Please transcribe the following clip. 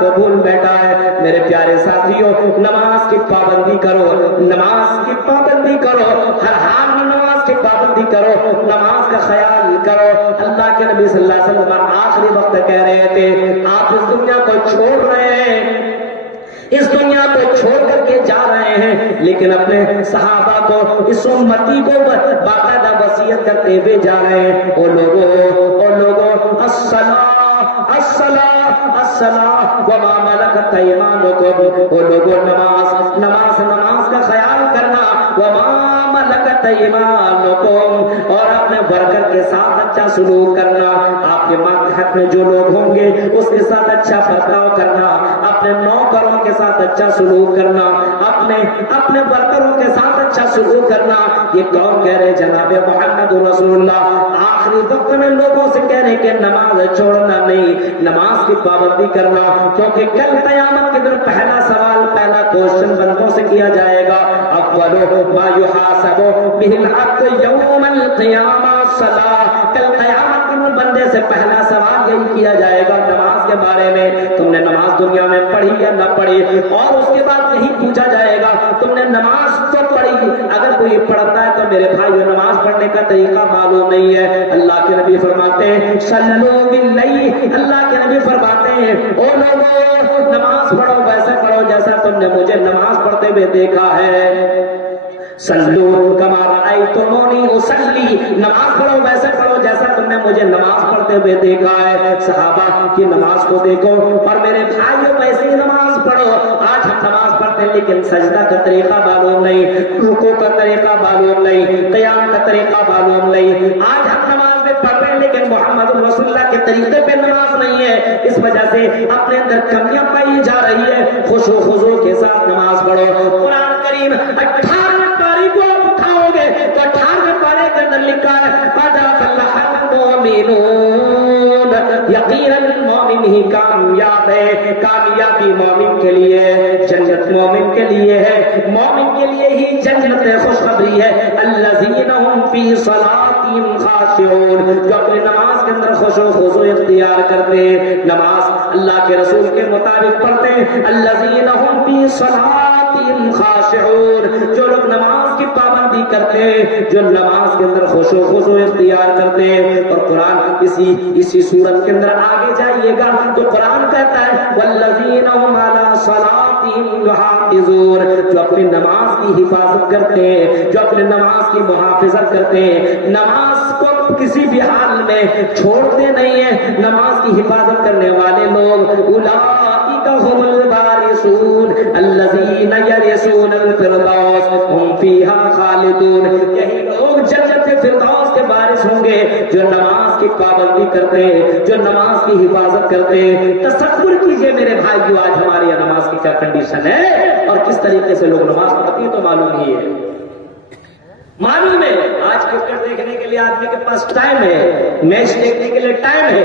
کو بھول بیٹھا ہے۔ میرے پیارے ساتھیوں، نماز کی پابندی کرو، نماز کی پابندی کرو، ہر حال میں نماز کی پابندی کرو، نماز کا خیال کرو۔ اللہ کے نبی صلی اللہ علیہ وسلم آخری وقت کہہ رہے تھے، آپ اس دنیا کو چھوڑ رہے ہیں، اس دنیا کو چھوڑ کر کے جا رہے ہیں، لیکن اپنے صحابہ کو، اس امتی کو باقاعدہ وصیت کرتے ہوئے جا رہے ہیں، او لوگوں الصلاۃ الصلاۃ الصلاۃ وما ملکت ایمانکم، او لوگوں نماز کا خیال کرنا، وما ملکت ایمانکم، اور اپنے ورکر کے ساتھ اچھا سلوک کرنا، آپ کے ماتحت میں جو لوگ ہوں گے اس کے ساتھ اچھا برتاؤ کرنا، اپنے نوکروں کے ساتھ اچھا سلوک کرنا، اپنے ورکروں کے ساتھ اچھا سلوک کرنا۔ یہ کون کہہ رہے؟ جناب محمد رسول اللہ آخری وقت میں لوگوں سے کہہ رہے کہ نماز چھوڑنا نہیں، نماز کی پابندی کرنا، کیونکہ کل قیامت کے دن پہلا سوال، پہلا کوشچن بندوں سے کیا جائے گا، اول ما یحاسب به العبد یوم القیامہ الصلاۃ، کل قیامت کے دن بندے سے پہلا سوال یہی کیا جائے گا نماز کے بارے میں، تم نے نماز دنیا میں پڑھی یا نہ پڑھی، اور اس کے بعد یہی پوچھا جائے گا تم نے نماز تو پڑھی، اگر کوئی پڑھتا ہے تو میرے بھائیو نماز پڑھنے کا طریقہ معلوم نہیں ہے۔ اللہ کے نبی فرماتے ہیں صلو باللیل، اللہ کے نبی فرماتے ہیں او لوگوں نماز پڑھو، ویسا پڑھو جیسا تم نے مجھے نماز پڑھتے ہوئے دیکھا ہے، صلو کما رأیتمونی اصلی، نماز پڑھو ویسے پڑھو جیسا تم نے مجھے نماز پڑھتے ہوئے دیکھا ہے۔ صحابہ کی نماز کو دیکھو، اور میرے بھائیوں ویسی نماز پڑھو۔ آج ہم نماز پڑھتے ہیں لیکن سجدہ کا طریقہ معلوم نہیں، رکوع کا طریقہ معلوم نہیں، قیام کا طریقہ معلوم نہیں۔ آج ہم نماز میں پڑھ رہے ہیں لیکن محمد رسول اللہ کے طریقے پہ نماز نہیں ہے، اس وجہ سے اپنے اندر کمیاں پائی جا رہی ہے۔ خشوع خضوع کے ساتھ نماز پڑھو۔ قرآن کریم 18 کو اٹھاؤ گے تو 18 پارے کے اندر لکھا ہے قد افلح المؤمنون، یقیناً مومن ہی کامیاب ہے، کامیابی مومن کے لیے، جنت مومن کے لیے ہے، مومن کے لیے ہی جنت خوشخبری ہے۔ الذین هم فی صلاتهم خاشعون، جو اپنی نماز کے اندر خشوع خضوع اختیار کرتے ہیں، نماز اللہ کے رسول کے مطابق پڑھتے ہیں۔ الذین هم فی صلاتهم خاشعون، جو لوگ نماز کی پابندی کرتے ہیں، جو نماز کے اندر خشوع خضوع اختیار کرتے ہیں۔ اور قرآن اسی سورت کے اندر آگے جائیے گا تو قرآن کہتا ہے والذین هم علی صلاتهم یحافظون، جو اپنی نماز کی حفاظت کرتے ہیں، جو اپنی نماز کی محافظت کرتے ہیں، نماز کو کسی بھی حال میں چھوڑتے نہیں ہیں، نماز کی حفاظت کرنے والے لوگ اولئک هم الوارثون الذین یرثون الفردوس هم فیہا خالدون، یہی لوگ جنت فردوس کے وارث ہوں گے جو نماز کی پابندی کرتے ہیں، جو نماز کی حفاظت کرتے ہیں۔ تصور کیجئے میرے بھائیو آج ہماری نماز کی کیا کنڈیشن ہے اور کس طریقے سے لوگ نماز پڑھتے ہیں، تو معلوم ہی ہے، معلوم ہے۔ آج کرکٹ دیکھنے کے لیے آدمی کے پاس ٹائم ہے، میچ دیکھنے کے لیے ٹائم ہے،